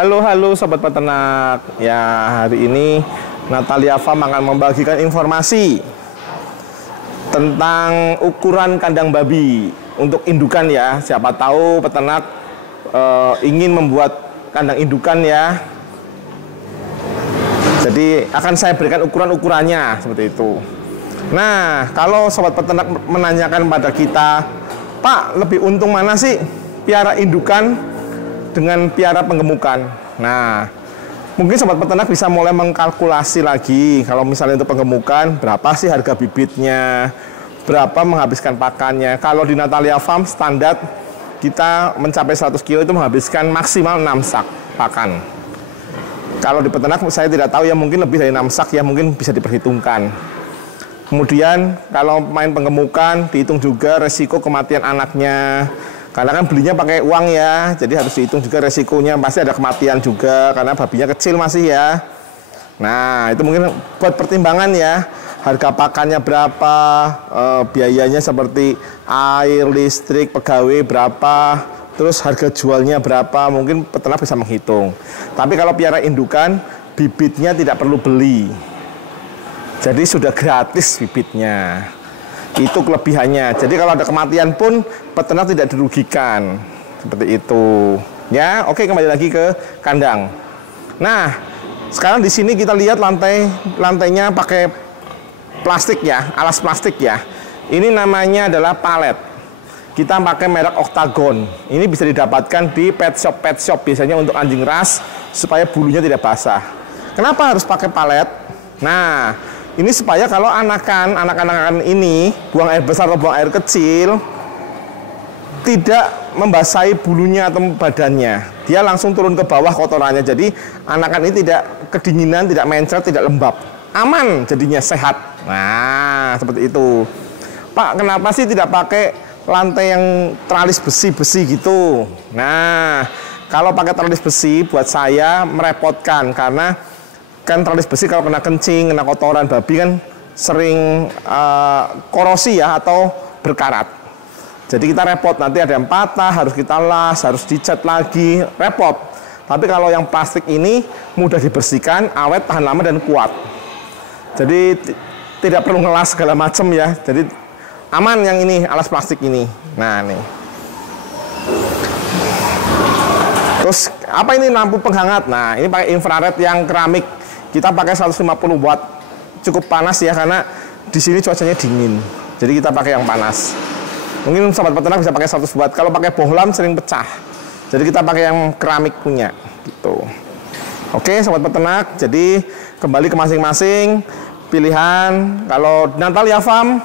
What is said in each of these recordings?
Halo sobat peternak. Ya, hari ini Natalia Farm akan membagikan informasi tentang ukuran kandang babi untuk indukan ya. Siapa tahu peternak ingin membuat kandang indukan ya. Jadi akan saya berikan ukuran-ukurannya seperti itu. Nah, kalau sobat peternak menanyakan pada kita, Pak, lebih untung mana sih piara indukan dengan piara penggemukan? Nah, mungkin sobat peternak bisa mulai mengkalkulasi lagi. Kalau misalnya untuk penggemukan, berapa sih harga bibitnya, berapa menghabiskan pakannya. Kalau di Natalia Farm standar kita mencapai 100 kilo itu menghabiskan maksimal 6 sak pakan. Kalau di peternak saya tidak tahu ya, mungkin lebih dari 6 sak ya, mungkin bisa diperhitungkan. Kemudian kalau main penggemukan, dihitung juga resiko kematian anaknya. Karena kan belinya pakai uang ya, jadi harus dihitung juga resikonya, pasti ada kematian juga karena babinya kecil masih ya. Nah, itu mungkin buat pertimbangan ya. Harga pakannya berapa, biayanya seperti air, listrik, pegawai berapa, terus harga jualnya berapa, mungkin peternak bisa menghitung. Tapi kalau piara indukan, bibitnya tidak perlu beli. Jadi sudah gratis bibitnya. Itu kelebihannya. Jadi kalau ada kematian pun peternak tidak dirugikan. Seperti itu. Ya, oke, kembali lagi ke kandang. Nah, sekarang di sini kita lihat lantainya pakai plastik ya, alas plastik ya. Ini namanya adalah palet. Kita pakai merek Octagon. Ini bisa didapatkan di pet shop biasanya untuk anjing ras supaya bulunya tidak basah. Kenapa harus pakai palet? Nah, ini supaya kalau anak-anak ini buang air besar atau buang air kecil tidak membasahi bulunya atau badannya. Dia langsung turun ke bawah kotorannya. Jadi anakan ini tidak kedinginan, tidak mencret, tidak lembab. Aman jadinya, sehat. Nah, seperti itu. Pak, kenapa sih tidak pakai lantai yang teralis besi-besi gitu? Nah, kalau pakai teralis besi buat saya merepotkan karena kan teralis besi kalau kena kencing, kena kotoran babi kan sering korosi ya atau berkarat. Jadi kita repot, nanti ada yang patah, harus kita las, harus dicat lagi, repot. Tapi kalau yang plastik ini mudah dibersihkan, awet, tahan lama dan kuat. Jadi tidak perlu ngelas segala macam ya. Jadi aman yang ini, alas plastik ini. Nah, nih. Terus apa ini lampu penghangat? Nah, ini pakai infrared yang keramik. Kita pakai 150 watt, cukup panas ya karena di sini cuacanya dingin. Jadi kita pakai yang panas. Mungkin sobat peternak bisa pakai 100 watt. Kalau pakai bohlam sering pecah. Jadi kita pakai yang keramik punya, gitu. Oke, sobat peternak. Jadi kembali ke masing-masing pilihan. Kalau Natalia Farm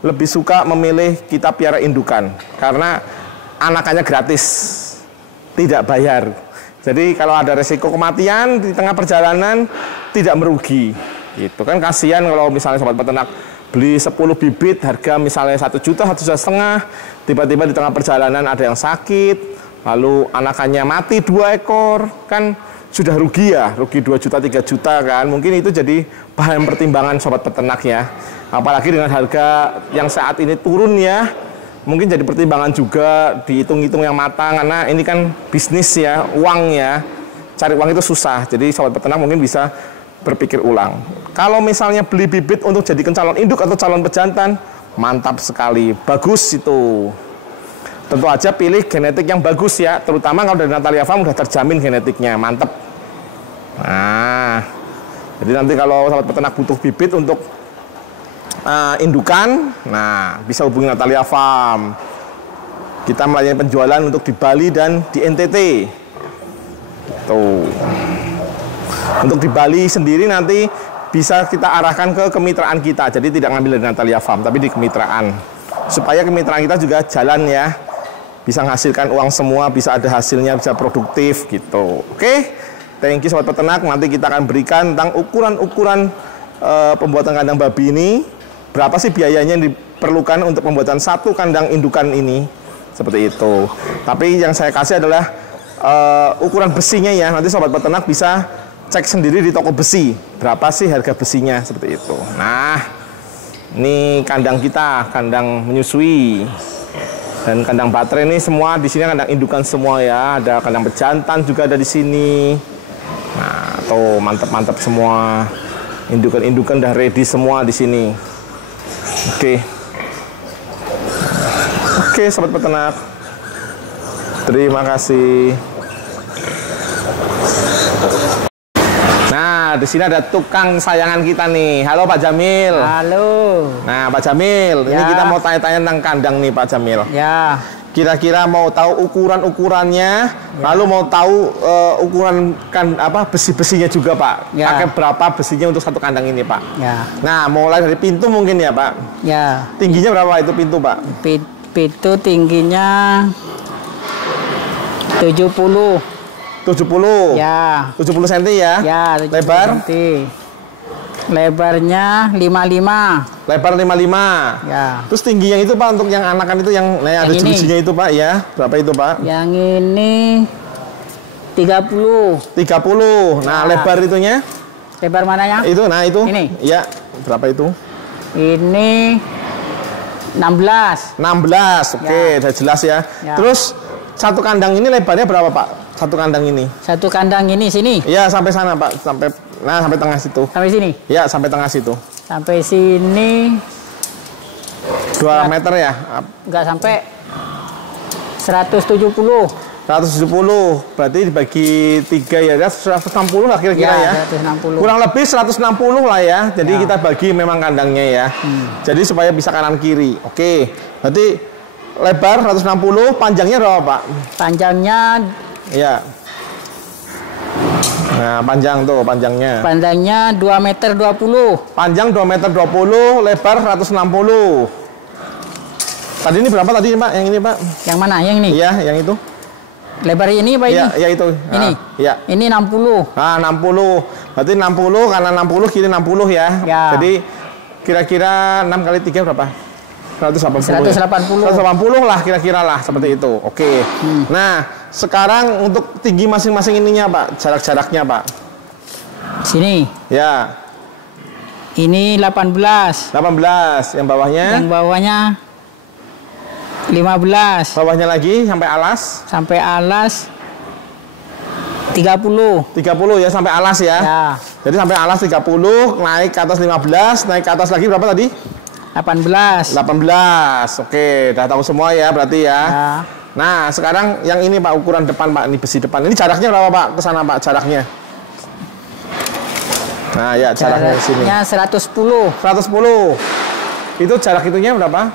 lebih suka memilih kita piara indukan karena anakannya gratis, tidak bayar. Jadi kalau ada resiko kematian di tengah perjalanan tidak merugi. Gitu kan, kasihan kalau misalnya sobat peternak beli 10 bibit harga misalnya 1 juta, 1,5 juta, tiba-tiba di tengah perjalanan ada yang sakit, lalu anakannya mati 2 ekor, kan sudah rugi ya, rugi 2 juta, 3 juta kan. Mungkin itu jadi bahan pertimbangan sobat peternak ya. Apalagi dengan harga yang saat ini turun ya. Mungkin jadi pertimbangan juga, dihitung-hitung yang matang, karena ini kan bisnis ya, uang ya. Cari uang itu susah, jadi sobat peternak mungkin bisa berpikir ulang. Kalau misalnya beli bibit untuk jadikan calon induk atau calon pejantan, mantap sekali, bagus itu. Tentu aja pilih genetik yang bagus ya, terutama kalau dari Natalia Farm udah terjamin genetiknya, mantap. Nah, jadi nanti kalau sobat peternak butuh bibit untuk indukan, nah bisa hubungi Natalia Farm. Kita melayani penjualan untuk di Bali dan di NTT. Tuh. Untuk di Bali sendiri nanti bisa kita arahkan ke kemitraan kita. Jadi tidak ngambil dari Natalia Farm, tapi di kemitraan. Supaya kemitraan kita juga jalan ya. Bisa menghasilkan uang semua, bisa ada hasilnya, bisa produktif gitu. Oke. Thank you sobat peternak. Nanti kita akan berikan tentang ukuran-ukuran pembuatan kandang babi ini. Berapa sih biayanya yang diperlukan untuk pembuatan satu kandang indukan ini? Seperti itu. Tapi yang saya kasih adalah ukuran besinya ya. Nanti sobat peternak bisa cek sendiri di toko besi. Berapa sih harga besinya? Seperti itu. Nah, ini kandang kita, kandang menyusui. Dan kandang baterai ini semua di sini kandang indukan semua ya. Ada kandang bejantan juga ada di sini. Nah, tuh mantap-mantap semua. Indukan-indukan udah ready semua di sini. Oke. Oke, sobat peternak. Terima kasih. Nah, di sini ada tukang sayangan kita nih. Halo Pak Jamil. Halo. Nah, Pak Jamil, ini Ya. kita mau tanya-tanya tentang kandang nih Pak Jamil. Ya. Kira-kira mau tahu ukuran-ukurannya, lalu mau tahu ukuran besi-besinya juga Pak. Ya. Pakai berapa besinya untuk satu kandang ini Pak? Ya. Nah, mulai dari pintu mungkin ya Pak. Ya. Tingginya berapa itu pintu Pak? Pintu tingginya 70. 70. Ya. 70 cm ya? Ya. 70 Lebar? cm. Lebarnya 55. Lebar 55. Ya. Terus tingginya itu Pak untuk yang anakan itu yang ada Yang ini. jerujinya itu Pak ya? Berapa itu Pak? Yang ini 30. 30. Nah, Ya. lebar itunya? Lebar mananya? Itu, nah itu. Ini? Iya. Berapa itu? Ini 16. 16. Oke, Ya. udah jelas ya. Ya. Terus satu kandang ini lebarnya berapa Pak? Satu kandang ini? Satu kandang ini sini. Iya, sampai sana Pak. Sampai tengah situ. Sampai sini. Ya, sampai tengah situ. Sampai sini 2 meter ya? enggak sampai 170. 170. Berarti dibagi 3 ya. 160 lah kira-kira ya. 160. Kurang lebih 160 lah ya. Jadi Ya. kita bagi memang kandangnya ya. Jadi supaya bisa kanan kiri. Oke. Berarti lebar 160, panjangnya berapa Pak? Panjangnya Iya. Nah, panjang tuh panjangnya. 2 meter 20. Panjang 2 meter 20, lebar 160. Tadi ini berapa tadi Pak? Yang ini Pak? Yang mana? Yang ini? Iya, yang itu. Lebar ini apa ini? Iya, iya itu. Ini? Iya. Ini 60. Nah, 60. Berarti 60 karena 60 kiri 60 ya. Ya. Jadi kira-kira 6 kali 3 berapa? 180. 180. 180 lah kira-kira lah seperti itu. Oke. Nah, sekarang untuk tinggi masing-masing ininya Pak, jarak-jaraknya Pak. Sini. Ya. Ini 18. 18, yang bawahnya. Yang bawahnya 15. Bawahnya lagi sampai alas. Sampai alas 30. 30 ya sampai alas ya. Ya. Jadi sampai alas 30, naik ke atas 15, naik ke atas lagi berapa tadi? 18. 18. Oke, udah tahu semua ya berarti ya. Ya. Nah, sekarang yang ini Pak, ukuran depan Pak, ini besi depan. Ini jaraknya berapa Pak ke sana Pak, jaraknya? Nah, ya jaraknya di sini. Jaraknya 110. 110. Itu jarak itunya berapa?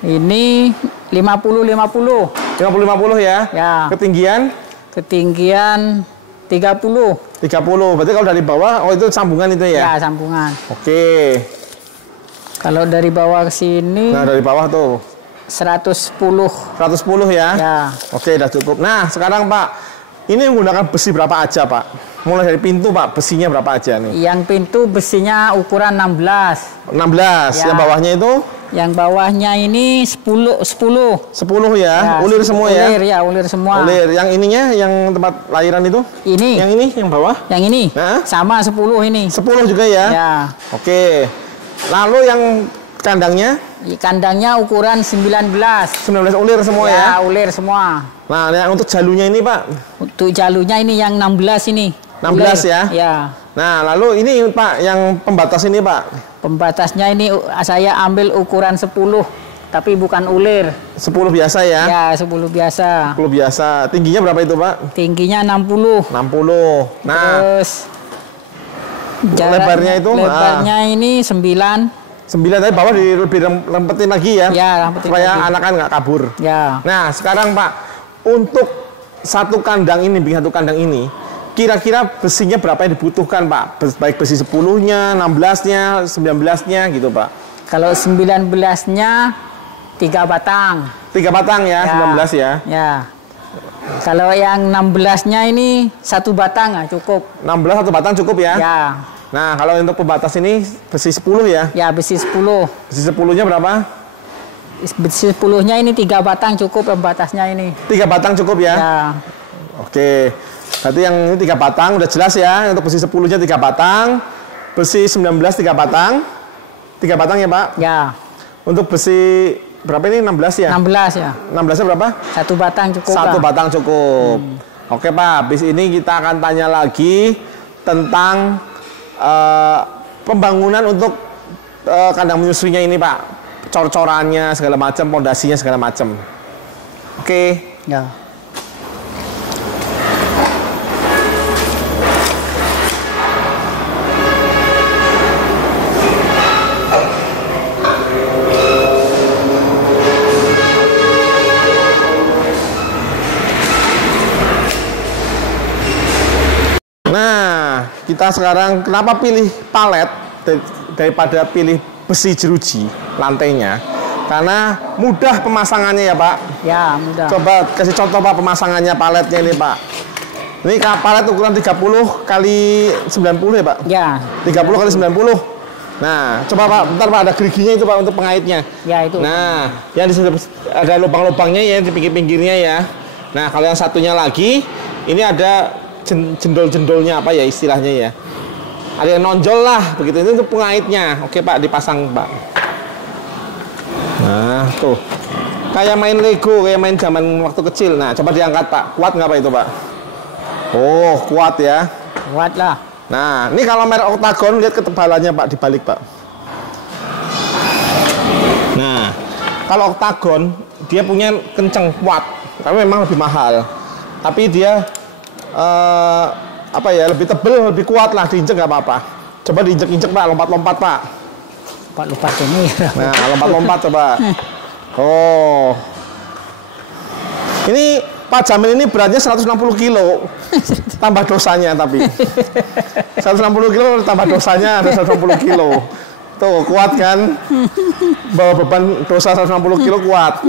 Ini 50 50 ya. Ya. Ketinggian ketinggian 30. 30. Berarti kalau dari bawah, oh itu sambungan itu ya? Ya, sambungan. Oke. Kalau dari bawah ke sini Nah, dari bawah tuh 110. 110 ya? Ya. Oke, udah cukup. Nah, sekarang Pak, ini menggunakan besi berapa aja Pak? Mulai dari pintu Pak, besinya berapa aja nih? Yang pintu besinya ukuran 16. 16. Ya. Yang bawahnya itu? Yang bawahnya ini 10. 10 ya? Ya, Ulir semua ya? Ulir ya, ulir semua. Ulir. Yang ininya, yang tempat lahiran itu? Ini. Yang ini, yang bawah? Yang ini. Hah? Sama 10 ini. 10 juga ya? Ya. Oke. Lalu yang kandangnya? Kandangnya ukuran 19. 19 ulir semua ya? Ya, ulir semua. Nah, yang untuk jalunya ini Pak? Untuk jalurnya ini yang 16 ini. 16 Ulir. ya? Ya. Nah, lalu ini Pak, yang pembatas ini Pak? Pembatasnya ini saya ambil ukuran 10. Tapi bukan ulir. 10 biasa ya? Ya, 10 biasa. 10 biasa. Tingginya berapa itu Pak? Tingginya 60. 60. Nah, Terus lebarnya itu? Lebarnya ini 9. 9 tadi bawah lebih lempetin lagi ya? Ya, lempetin supaya lagi. anak kan nggak kabur. Ya. Nah, sekarang Pak, untuk satu kandang ini, bikin satu kandang ini, kira-kira besinya berapa yang dibutuhkan Pak? Baik besi 10-nya, 16-nya, 19-nya gitu Pak. Kalau 19-nya 3 batang. 3 batang ya, 19 ya. Ya. Kalau yang 16-nya ini 1 batang ya cukup. 16 satu batang cukup ya? Ya. Nah, kalau untuk pembatas ini besi 10 ya? Ya, besi 10. Besi 10-nya berapa? Besi 10-nya ini 3 batang cukup pembatasnya ini. 3 batang cukup ya? Ya. Oke. Berarti yang ini 3 batang udah jelas ya. Untuk besi 10-nya 3 batang. Besi 19 3 batang. 3 batang ya, Pak? Ya. Untuk besi berapa ini? 16 ya? 16 ya. 16-nya berapa? Satu batang cukup Satu lah. batang cukup. Oke Pak, habis ini kita akan tanya lagi tentang pembangunan untuk kandang menyusuinya ini Pak. Cor-corannya segala macam, pondasinya segala macam. Oke. Ya. Nah, kita sekarang kenapa pilih palet daripada pilih besi jeruji lantainya? Karena mudah pemasangannya ya Pak. Ya, mudah. Coba kasih contoh Pak pemasangannya paletnya ini Pak. Ini palet ukuran 30 kali 90 ya Pak? Ya. 30 kali 90. Nah, coba Pak, bentar Pak, ada geriginya itu Pak untuk pengaitnya. Ya, itu. Nah, yang di ada lubang-lubangnya ya di pinggir-pinggirnya ya. Nah, kalau yang satunya lagi, ini ada jendol-jendolnya apa ya istilahnya ya. Ada yang nonjol lah, begitu. Itu untuk pengaitnya. Oke Pak, dipasang Pak. Nah, tuh. Kayak main Lego, kayak main zaman waktu kecil. Nah, coba diangkat Pak. Kuat nggak Pak itu Pak? Oh, kuat ya. Kuat lah. Nah, ini kalau merek Octagon, lihat ketebalannya Pak, dibalik Pak. Nah, kalau Octagon, dia punya kenceng, kuat. Tapi memang lebih mahal. Tapi dia, apa ya, lebih tebel, lebih kuat lah, diinjek nggak apa-apa. Coba diinjek-injek Pak, lompat-lompat Pak. Lompat ini. Nah, lompat-lompat coba. Oh. Ini Pak Jamil ini beratnya 160 kilo. Tambah dosanya tapi. 160 kilo tambah dosanya ada 160 kilo. Tuh, kuat kan? Bawa beban dosa 160 kilo kuat.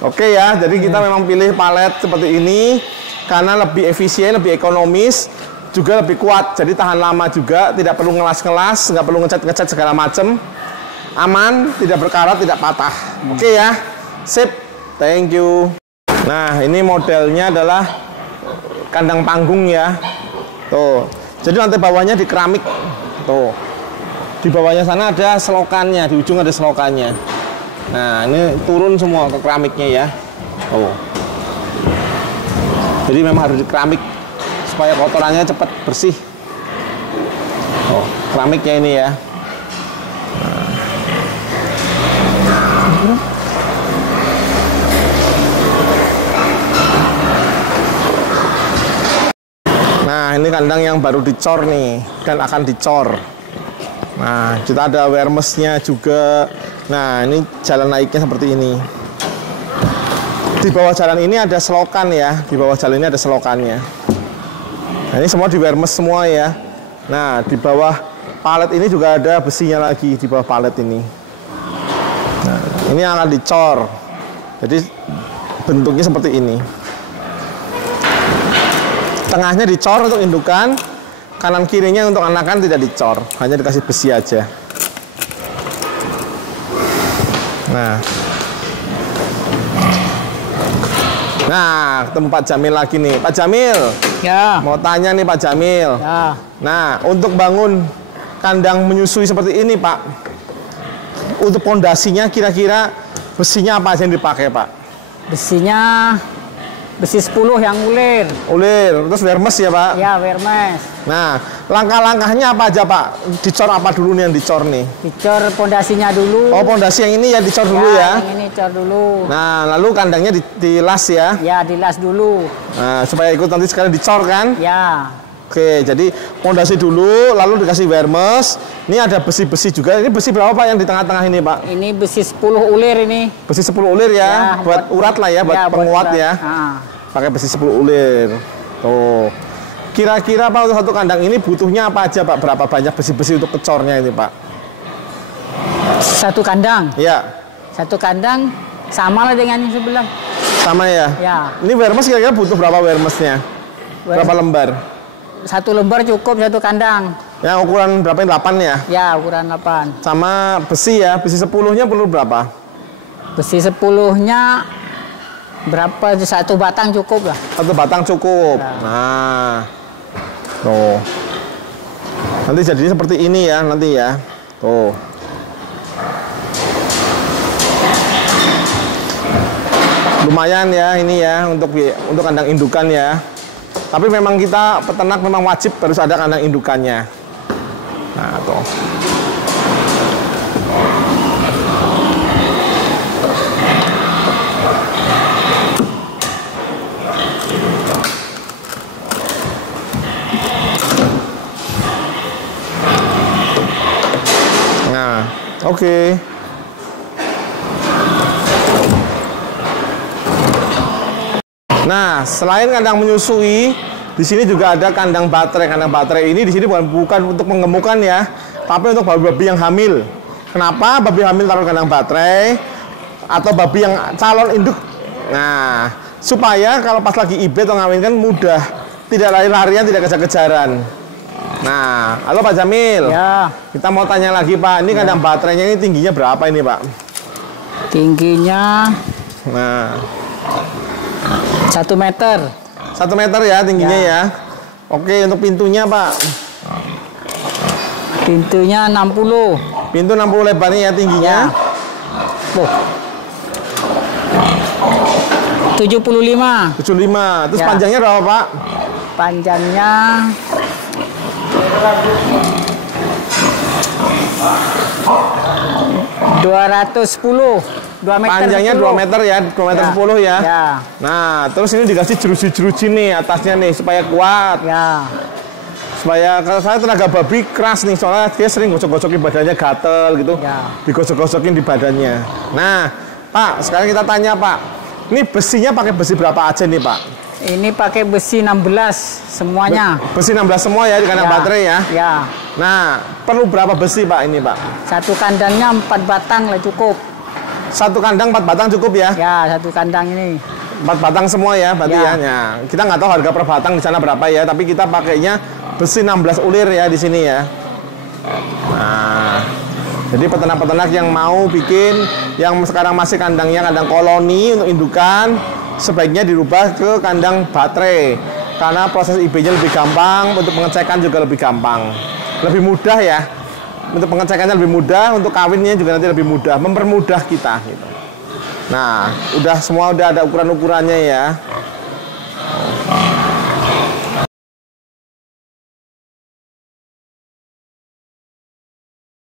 Oke ya, jadi kita memang pilih palet seperti ini karena lebih efisien, lebih ekonomis, juga lebih kuat. Jadi tahan lama juga, tidak perlu ngelas-ngelas, nggak perlu ngecat-ngecat segala macam. Aman, tidak berkarat, tidak patah. Oke ya, sip. Thank you. Nah, ini modelnya adalah kandang panggung ya. Tuh. Jadi lantai bawahnya di keramik. Tuh. Di bawahnya sana ada selokannya, di ujung ada selokannya. Nah, ini turun semua ke keramiknya ya. Tuh. Jadi memang harus di keramik supaya kotorannya cepat bersih. Oh, keramiknya ini ya. Nah, ini kandang yang baru dicor nih dan akan dicor. Nah, kita ada awareness-nya juga. Nah, ini jalan naiknya seperti ini. Di bawah jalan ini ada selokan ya. Di bawah jalan ini ada selokannya. Nah, ini semua di awareness semua ya. Nah, di bawah palet ini juga ada besinya lagi di bawah palet ini. Nah, ini akan dicor. Jadi bentuknya seperti ini. Tengahnya dicor untuk indukan, kanan kirinya untuk anakan tidak dicor, hanya dikasih besi aja. Nah, ketemu Pak Jamil lagi nih. Pak Jamil, Ya. mau tanya nih Pak Jamil. Ya. Nah, untuk bangun kandang menyusui seperti ini Pak, untuk pondasinya kira-kira besinya apa aja yang dipakai Pak? Besinya besi 10 yang ulir. Ulir, terus wermes ya Pak? Ya, Wermes. Nah, langkah-langkahnya apa aja Pak? Dicor apa dulu nih yang dicor nih? Dicor pondasinya dulu. Oh, pondasi yang ini ya dicor dulu ya? Yang ini cor dulu. Nah, lalu kandangnya dilas ya? Ya, dilas dulu. Nah, supaya ikut nanti sekali dicor kan? Ya. Oke, jadi pondasi dulu, lalu dikasih wermes. Ini ada besi-besi juga. Ini besi berapa Pak yang di tengah-tengah ini Pak? Ini besi 10 ulir ini. Besi 10 ulir ya? Ya, buat urat lah ya, buat ya, penguat urat. ya? Ah. Pakai besi 10 ulir. Tuh. Kira-kira Pak untuk satu kandang ini butuhnya apa aja Pak? Berapa banyak besi-besi untuk kecornya ini Pak? Satu kandang. Ya, Satu kandang sama lah dengan yang sebelah. sama ya? Ya. Ini wermes kira-kira butuh berapa wermesnya? Berapa lembar? Satu lembar cukup satu kandang. Yang ukuran berapa? 8 ya? Ya, ukuran 8. Sama besi ya? Besi 10-nya perlu berapa? Besi 10-nya berapa? Satu batang cukup lah. Satu batang cukup. Ya. Nah, tuh. Nanti jadinya seperti ini ya, nanti ya. Tuh. lumayan ya ini ya untuk kandang indukan ya. Tapi memang kita peternak memang wajib harus ada kandang indukannya. Nah, tuh. Nah, oke. Nah, selain kandang menyusui, di sini juga ada kandang baterai. Kandang baterai ini di sini bukan untuk mengemukkan ya, tapi untuk babi-babi yang hamil. Kenapa babi hamil taruh kandang baterai atau babi yang calon induk? Nah, supaya kalau pas lagi IB atau ngawinkan mudah, tidak lari-larian, tidak kejar-kejaran. Nah, halo Pak Jamil. Ya. Kita mau tanya lagi Pak, ini kandang baterainya ini tingginya berapa ini Pak? Tingginya Nah, 1 meter. 1 meter ya tingginya ya. Oke, untuk pintunya Pak? Pintunya 60. Pintu 60 lebarnya ya tingginya. Oh. 75. 75. Terus Ya. panjangnya berapa Pak? Panjangnya 210. 2 meter. Panjangnya 2 meter ya, 2 meter 10 ya. Ya. Nah, terus ini dikasih jeruji-jeruji nih atasnya nih supaya kuat. Ya. Supaya kalau saya tenaga babi keras nih, soalnya dia sering gosok-gosokin badannya gatel gitu. Ya. Digosok-gosokin di badannya. Nah, Pak, sekarang kita tanya Pak. Ini besinya pakai besi berapa aja nih Pak? Ini pakai besi 16 semuanya. Besi 16 semua ya di kandang baterai ya. Ya. Nah, perlu berapa besi Pak ini Pak? Satu kandangnya 4 batang lah cukup. Satu kandang 4 batang cukup ya? Ya, satu kandang ini. 4 batang semua ya berarti Ya. ya. Nah, kita nggak tahu harga per batang di sana berapa ya, tapi kita pakainya besi 16 ulir ya di sini ya. Nah, jadi peternak-peternak yang mau bikin yang sekarang masih kandangnya kandang koloni untuk indukan, sebaiknya dirubah ke kandang baterai karena proses IB-nya lebih gampang, untuk pengecekan juga lebih gampang, lebih mudah ya. Untuk pengecekannya lebih mudah, untuk kawinnya juga nanti lebih mudah, mempermudah kita gitu. Nah, semua udah ada ukuran-ukurannya ya.